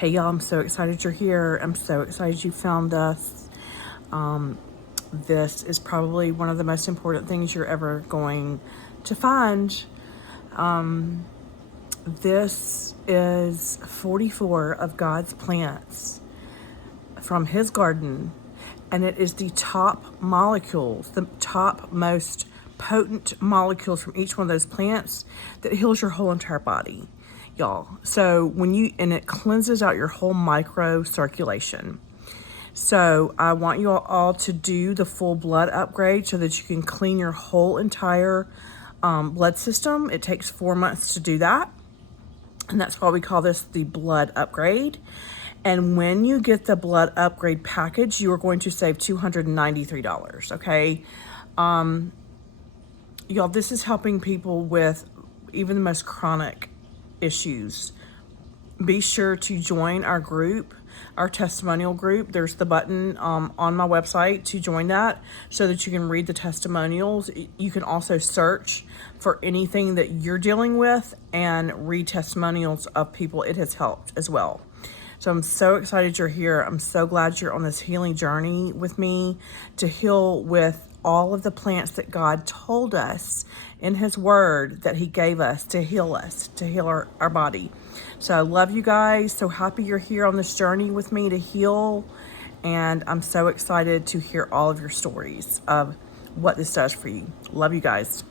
Hey y'all, I'm so excited you're here. I'm so excited you found us. This is probably one of the most important things you're ever going to find. This is 44 of God's plants from his garden, and it is the top molecules, the top most potent molecules from each one of those plants that heals your whole entire body, y'all. So and it cleanses out your whole micro circulation. So I want you all to do the full blood upgrade so that you can clean your whole entire blood system. It takes 4 months to do that. And that's why we call this the blood upgrade. And when you get the blood upgrade package, you are going to save $293, okay? Y'all, this is helping people with even the most chronic issues. Be sure to join our group, our testimonial group. There's the button on my website to join that so that you can read the testimonials. You can also search for anything that you're dealing with and read testimonials of people it has helped as well. So I'm so excited you're here. I'm so glad you're on this healing journey with me to heal with all of the plants that God told us in his word that he gave us, to heal our body. So I love you guys. So happy you're here on this journey with me to heal. And I'm so excited to hear all of your stories of what this does for you. Love you guys.